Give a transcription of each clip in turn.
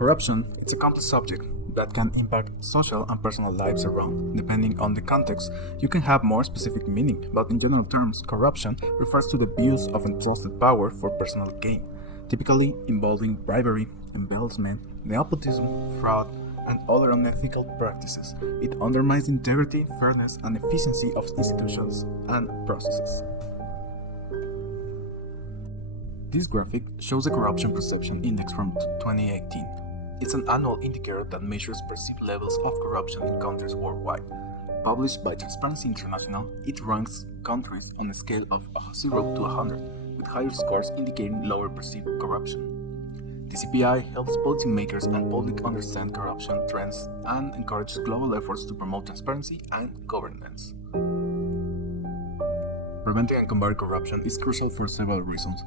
Corruption is a complex subject that can impact social and personal lives around. Depending on the context, you can have more specific meaning, but in general terms, corruption refers to the abuse of entrusted power for personal gain, typically involving bribery, embezzlement, nepotism, fraud, and other unethical practices. It undermines the integrity, fairness, and efficiency of institutions and processes. This graphic shows a corruption perception index from 2018. It's an annual indicator that measures perceived levels of corruption in countries worldwide. Published by Transparency International, it ranks countries on a scale of 0 to 100, with higher scores indicating lower perceived corruption. The CPI helps policymakers and public understand corruption trends and encourages global efforts to promote transparency and governance. Preventing and combating corruption is crucial for several reasons.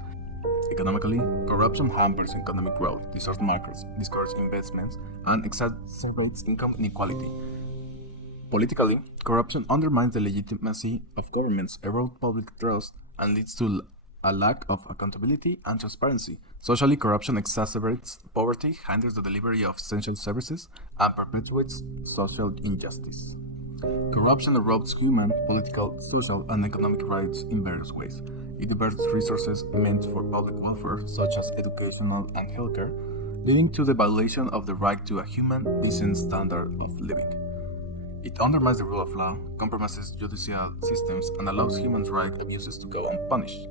Economically, corruption hampers economic growth, distorts markets, discourages investments, and exacerbates income inequality. Politically, corruption undermines the legitimacy of governments, erodes public trust, and leads to a lack of accountability and transparency. Socially, corruption exacerbates poverty, hinders the delivery of essential services, and perpetuates social injustice. Corruption erodes human, political, social, and economic rights in various ways. It diverts resources meant for public welfare, such as educational and healthcare, leading to the violation of the right to a human, decent standard of living. It undermines the rule of law, compromises judicial systems, and allows human rights abuses to go unpunished.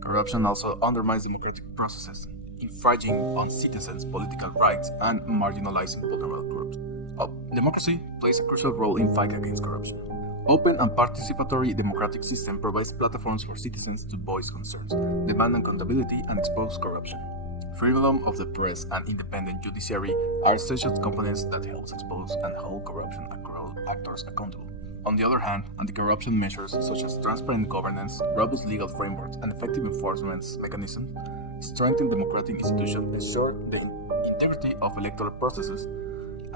Corruption also undermines democratic processes, infringing on citizens' political rights and marginalizing vulnerable groups. Democracy plays a crucial role in fight against corruption. Open and participatory democratic system provides platforms for citizens to voice concerns, demand accountability, and expose corruption. Freedom of the press and independent judiciary are essential components that help expose and hold corruption actors accountable. On the other hand, anti-corruption measures such as transparent governance, robust legal frameworks, and effective enforcement mechanisms strengthen democratic institutions, ensure the integrity of electoral processes,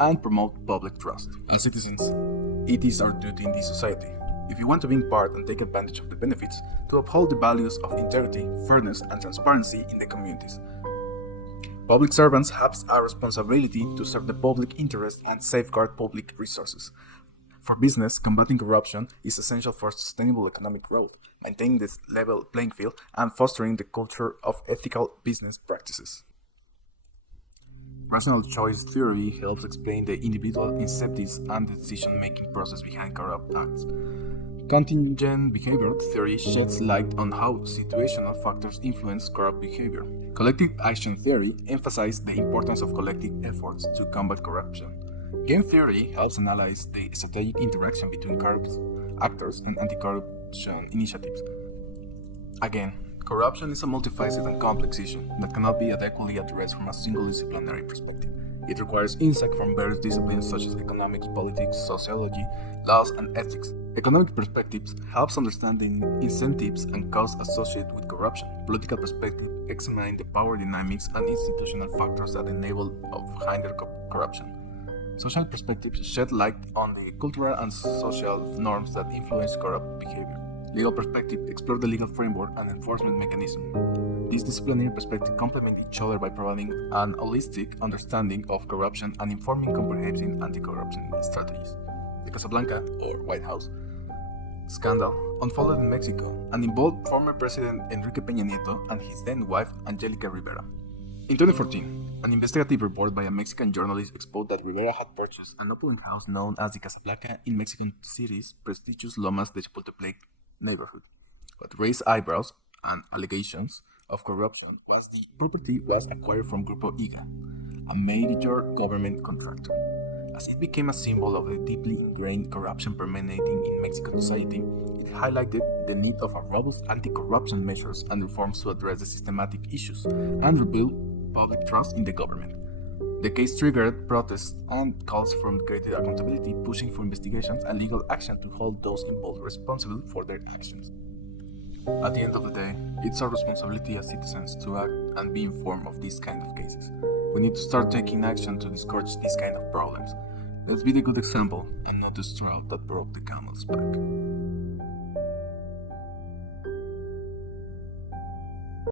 and promote public trust. As citizens, it is our duty in this society, if you want to be part and take advantage of the benefits, to uphold the values of integrity, fairness, and transparency in the communities. Public servants have a responsibility to serve the public interest and safeguard public resources. For business, combating corruption is essential for sustainable economic growth, maintaining this level playing field, and fostering the culture of ethical business practices. Rational choice theory helps explain the individual incentives and the decision-making process behind corrupt acts. Contingent behavior theory sheds light on how situational factors influence corrupt behavior. Collective action theory emphasizes the importance of collective efforts to combat corruption. Game theory helps analyze the strategic interaction between corrupt actors and anti-corruption initiatives. Again, corruption is a multifaceted and complex issue that cannot be adequately addressed from a single disciplinary perspective. It requires insight from various disciplines such as economics, politics, sociology, laws, and ethics. Economic perspectives helps understand the incentives and costs associated with corruption. Political perspective examine the power dynamics and institutional factors that enable or hinder corruption. Social perspectives shed light on the cultural and social norms that influence corrupt behavior. Legal perspective explore the legal framework and enforcement mechanism. These disciplinary perspectives complement each other by providing an holistic understanding of corruption and informing comprehensive anti-corruption strategies. The Casablanca, or White House, scandal unfolded in Mexico and involved former President Enrique Peña Nieto and his then wife Angelica Rivera. In 2014, an investigative report by a Mexican journalist exposed that Rivera had purchased an opulent house known as the Casablanca in Mexican City's prestigious Lomas de Chapultepec neighborhood. What raised eyebrows and allegations of corruption was the property was acquired from Grupo IGA, a major government contractor. As it became a symbol of the deeply ingrained corruption permeating in Mexican society, it highlighted the need of a robust anti-corruption measures and reforms to address the systematic issues and rebuild public trust in the government. The case triggered protests and calls for greater accountability, pushing for investigations and legal action to hold those involved responsible for their actions. At the end of the day, it's our responsibility as citizens to act and be informed of these kind of cases. We need to start taking action to discourage these kind of problems. Let's be the good example and not the straw that broke the camel's back.